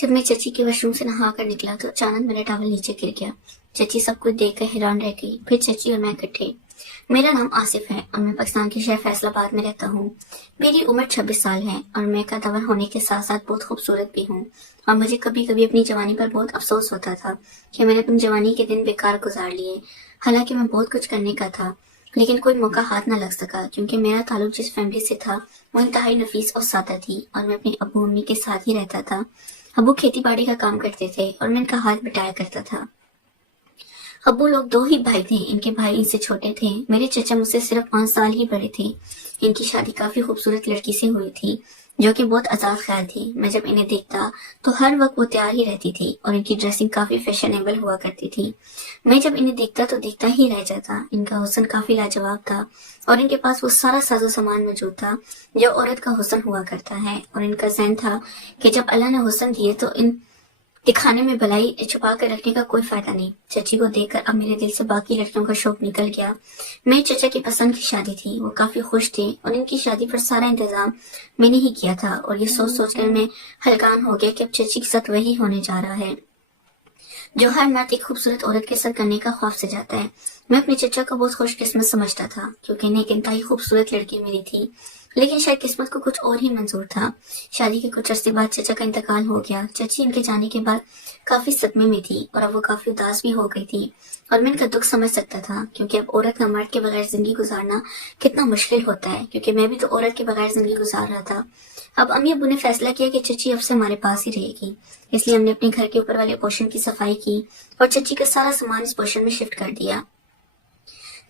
जब मैं चची के वॉशरूम से नहा कर निकला तो अचानक मेरा टॉवल नीचे गिर गया। चची सब कुछ देखकर हैरान रह गई। फिर चची और मैं इकट्ठे। मेरा नाम आसिफ है और मैं पाकिस्तान के शहर फैसलाबाद में रहता हूँ। मेरी उम्र 26 साल है और मैं कदावर होने के साथ साथ बहुत खूबसूरत भी हूँ। और मुझे कभी कभी अपनी जवानी पर बहुत अफसोस होता था कि मैंने अपनी जवानी के दिन बेकार गुजार लिए। हालांकि मैं बहुत कुछ करने का था, लेकिन कोई मौका हाथ न लग सका क्योंकि मेरा ताल्लुक जिस फैमिली से था वो इंतहाई नफीस और सादा थी और मैं अपने अब्बू अम्मी के साथ ही रहता था। अब्बू खेती बाड़ी का काम करते थे और मैं इनका हाथ बटाया करता था। अब्बू लोग 2 ही भाई थे, इनके भाई इनसे छोटे थे। मेरे चचा मुझसे सिर्फ 5 साल ही बड़े थे। इनकी शादी काफी खूबसूरत लड़की से हुई थी जो कि बहुत आजाद ख्याल थी। मैं जब इन्हें देखता तो हर वक्त वो तैयार ही रहती थी और इनकी ड्रेसिंग काफी फैशनेबल हुआ करती थी। मैं जब इन्हें देखता तो देखता ही रह जाता। इनका हुस्न काफी लाजवाब था और इनके पास वो सारा साजो सामान मौजूद था जो औरत का हुस्न हुआ करता है। और इनका ज़हन था कि जब अल्लाह ने हुस्न दिए तो इन दिखाने में भलाई छुपा कर रखने का कोई फायदा नहीं। चची को देखकर अब मेरे दिल से बाकी लड़कियों का शौक निकल गया। मेरे चचा की पसंद की शादी थी, वो काफी खुश थे और इनकी शादी पर सारा इंतजाम मैंने ही किया था। और ये सोच सोच कर मैं हलकान हो गया कि अब चची के साथ वही होने जा रहा है जो हर मर्द एक खूबसूरत औरत के साथ करने का ख्वाब से जाता है। मैं अपने चचा को बहुत खुशकिस्मत समझता था क्योंकि इन्हें एक इंतहाई खूबसूरत लड़की मिली थी, लेकिन शायद किस्मत को कुछ और ही मंजूर था। शादी के कुछ अरसे बाद चचा का इंतकाल हो गया। चची इनके जाने के बाद काफी सदमे में थी और अब वो काफी उदास भी हो गई थी और मैं इनका दुख समझ सकता था क्योंकि अब औरत का मर्द के बगैर जिंदगी गुजारना कितना मुश्किल होता है, क्योंकि मैं भी तो औरत के बगैर जिंदगी गुजार रहा था। अब अम्मी अब्बू ने फैसला किया कि चची अब से हमारे पास ही रहेगी, इसलिए हमने अपने घर के ऊपर वाले पोर्शन की सफाई की और चची का सारा सामान इस पोर्शन में शिफ्ट कर दिया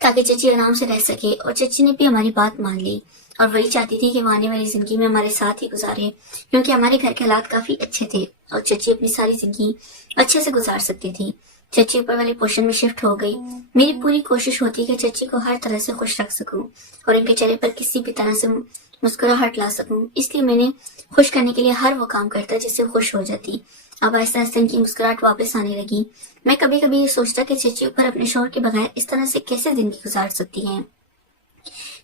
ताकि चची आराम से रह सके। और चची ने भी हमारी बात मान ली और वही चाहती थी कि वो आने वाली जिंदगी में हमारे साथ ही गुजारे क्योंकि हमारे घर के हालात काफी अच्छे थे और चची अपनी सारी जिंदगी अच्छे से गुजार सकती थी। चची ऊपर वाले पोर्शन में शिफ्ट हो गई। मेरी पूरी कोशिश होती कि चची को हर तरह से खुश रख सकूं और इनके चेहरे पर किसी भी तरह से मुस्कुराहट ला सकूं, इसलिए मैंने खुश करने के लिए हर वो काम करता जिससे खुश हो जाती। अब आहिस्ता आहिस्ता इनकी मुस्कुराहट वापस आने लगी। मैं कभी कभी ये सोचता कि चची ऊपर अपने शौहर के बगैर इस तरह से कैसे जिंदगी गुजार सकती है,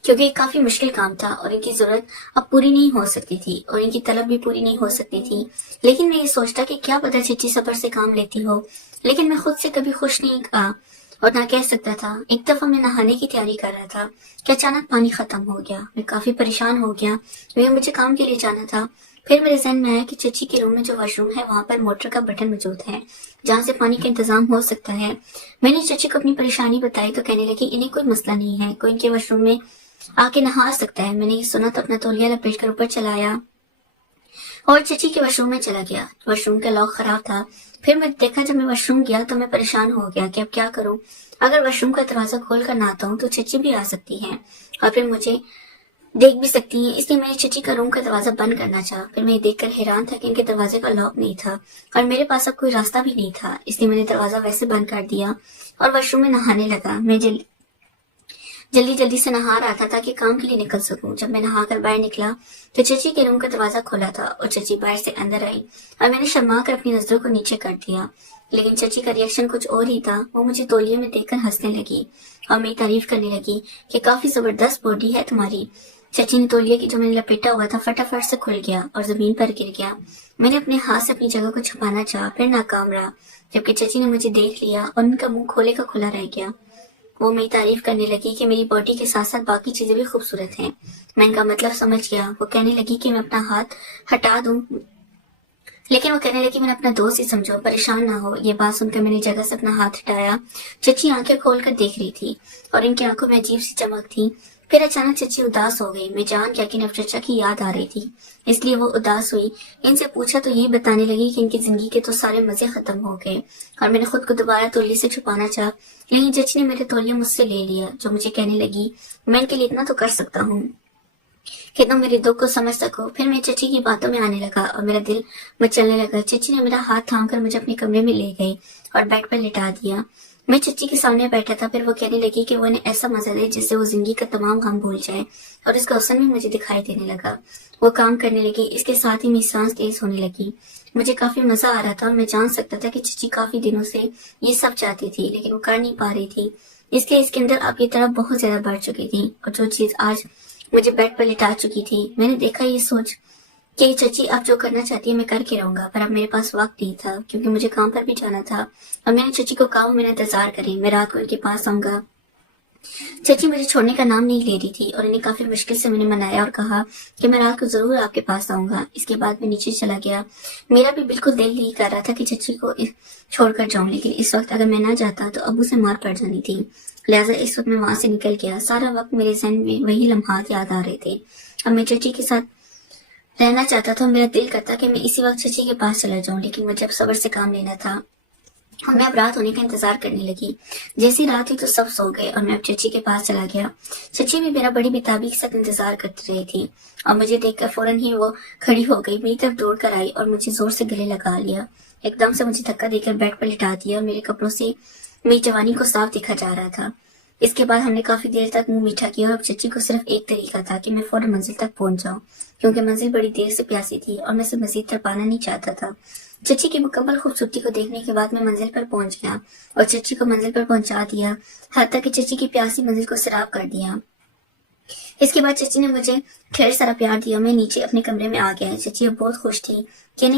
क्योंकि ये काफी मुश्किल काम था और इनकी जरूरत अब पूरी नहीं हो सकती थी और इनकी तलब भी पूरी नहीं हो सकती थी। लेकिन मैं ये सोचता कि क्या पता चची सब्र से काम लेती हो, लेकिन मैं खुद से कभी खुश नहीं कहा और ना कह सकता था। एक दफा मैं नहाने की तैयारी कर रहा था कि अचानक पानी खत्म हो गया। मैं काफी परेशान हो गया क्योंकि मुझे काम के लिए जाना था। फिर मेरे जहन में आया कि चची के रूम में जो वॉशरूम है वहां पर मोटर का बटन मौजूद है जहाँ से पानी का इंतजाम हो सकता है। मैंने चची को अपनी परेशानी बताई तो कहने लगी इन्हें कोई मसला नहीं है, कोई इनके वॉशरूम में आके नहा सकता है। मैंने ये सुना तो अपना तौलिया लपेट कर ऊपर चलाया और चची के वॉशरूम में चला गया। वॉशरूम का लॉक खराब था। फिर मैं देखा जब मैं वॉशरूम गया तो मैं परेशान हो गया कि अब क्या करूं। अगर वॉशरूम का दरवाजा खोल कर ना आता हूँ तो चची भी आ सकती है और फिर मुझे देख भी सकती है, इसलिए मैंने चची का रूम का दरवाजा बंद करना चाहा। फिर मैं देखकर हैरान था कि इनके दरवाजे का लॉक नहीं था और मेरे पास अब कोई रास्ता भी नहीं था, इसलिए मैंने दरवाजा वैसे बंद कर दिया और वॉशरूम में नहाने लगा। मैं जल्दी से नहा रहा था ताकि काम के लिए निकल सकूं। जब मैं नहाकर बाहर निकला तो चची के रूम का दरवाजा खोला था और चची बाहर से अंदर आई और मैंने शर्मा कर अपनी नजरों को नीचे कर दिया, लेकिन चची का रिएक्शन कुछ और ही था। वो मुझे तौलिए में देखकर हंसने लगी और मेरी तारीफ करने लगी कि काफी जबरदस्त बॉडी है तुम्हारी। चची ने तौलिया की जो मैंने लपेटा हुआ था फटाफट से खुल गया और जमीन पर गिर गया। मैंने अपने हाथ से अपनी जगह को छुपाना चाहा, फिर नाकाम रहा, जबकि चची ने मुझे देख लिया और उनका मुंह खोले का खुला रह गया। वो मेरी तारीफ करने लगी कि मेरी बॉडी के साथ साथ बाकी चीजें भी खूबसूरत हैं। मैं इनका मतलब समझ गया। वो कहने लगी कि मैं अपना हाथ हटा दूं, लेकिन वो कहने लगी मैंने अपना दोस्त ही समझो, परेशान ना हो। ये बात सुनकर मैंने जगह से अपना हाथ हटाया। चची आंखें खोलकर देख रही थी और इनकी आंखों में अजीब सी चमक थी। फिर अचानक चची उदास हो गई। मैं जान गया कि अब चचा की याद आ रही थी, इसलिए वो उदास हुई। इनसे पूछा तो ये बताने लगी कि इनकी जिंदगी के तो सारे मजे खत्म हो गए और मैंने खुद को दोबारा तौलिए से छुपाना चाहा, लेकिन चची ने मेरे तौलिया मुझसे ले लिया। जो मुझे कहने लगी मैं इनके लिए इतना तो कर सकता हूँ कि तुम मेरे दुख को समझ सको। फिर मैं चची की बातों में आने लगा और मेरा दिल मचलने लगा। चची ने मेरा हाथ थाम कर मुझे अपने कमरे में ले गई और बेड पर लिटा दिया। मैं चची के सामने बैठा था। फिर वो कहने लगी कि वो इन्हें ऐसा मजा दे जिससे वो जिंदगी का तमाम गम भूल जाए और इसका हुस्न भी मुझे दिखाई देने लगा। वो काम करने लगी, इसके साथ ही मेरी सांस तेज होने लगी। मुझे काफी मजा आ रहा था और मैं जान सकता था कि चची काफी दिनों से ये सब चाहती थी लेकिन वो कर नहीं पा रही थी, इसलिए इसके अंदर अब ये तरफ बहुत ज्यादा बढ़ चुकी थी। और जो चीज आज मुझे बेड पर लिटा चुकी थी, मैंने देखा ये सोच کہ چچی آپ جو کرنا چاہتی ہے میں کر کے رہوں گا، پر اب میرے پاس وقت نہیں تھا کیونکہ مجھے کام پر بھی جانا تھا، اور میں نے چچی کو کہا میرا انتظار کریں، میں رات کو ان کے پاس آؤں گا۔ چچی مجھے چھوڑنے کا نام نہیں لے رہی تھی اور انہیں کافی مشکل سے میں نے منایا اور کہا کہ میں رات کو ضرور آپ کے پاس آؤں گا۔ اس کے بعد میں نیچے چلا گیا۔ میرا بھی بالکل دل نہیں کر رہا تھا کہ چچی کو چھوڑ کر جاؤں، لیکن اس وقت اگر میں نہ جاتا تو ابو سے مار پڑ جانی تھی، لہٰذا اس وقت میں وہاں سے نکل گیا۔ سارا وقت میرے ذہن میں وہی لمحات یاد آ رہے تھے۔ اب میں چچی کے ساتھ رہنا چاہتا تھا، میرا دل کرتا کہ میں اسی وقت چچی کے پاس چلا جاؤں، لیکن مجھے اب صبر سے کام لینا تھا اور میں اب رات ہونے کا انتظار کرنے لگی۔ جیسی رات ہوئی تو سب سو گئے اور میں اب چچی کے پاس چلا گیا۔ چچی بھی میرا بڑی بےتابی کے ساتھ انتظار کرتی رہی تھی اور مجھے دیکھ کر فوراً ہی وہ کھڑی ہو گئی، میری طرف دوڑ کر آئی اور مجھے زور سے گلے لگا لیا۔ ایک دم سے مجھے دھکا دے کر بیڈ پر لٹا دیا اور میرے کپڑوں سے میری جوانی کو صاف دکھا جا رہا تھا۔ اس کے بعد ہم نے کافی دیر تک منہ میٹھا کیا اور اب چچی کو صرف ایک طریقہ تھا کہ میں فوراً منزل تک پہنچ جاؤں، کیونکہ منزل بڑی دیر سے پیاسی تھی اور میں اسے مزید تڑپانا نہیں چاہتا تھا۔ چچی کی مکمل خوبصورتی کو دیکھنے کے بعد میں منزل پر پہنچ گیا اور چچی کو منزل پر پہنچا دیا، حتیٰ کہ چچی کی پیاسی منزل کو سیراب کر دیا۔ اس کے بعد چچی نے مجھے ڈھیر سارا پیار دیا، میں نیچے اپنے کمرے میں آ گیا۔ چچی اب بہت خوش تھی کہ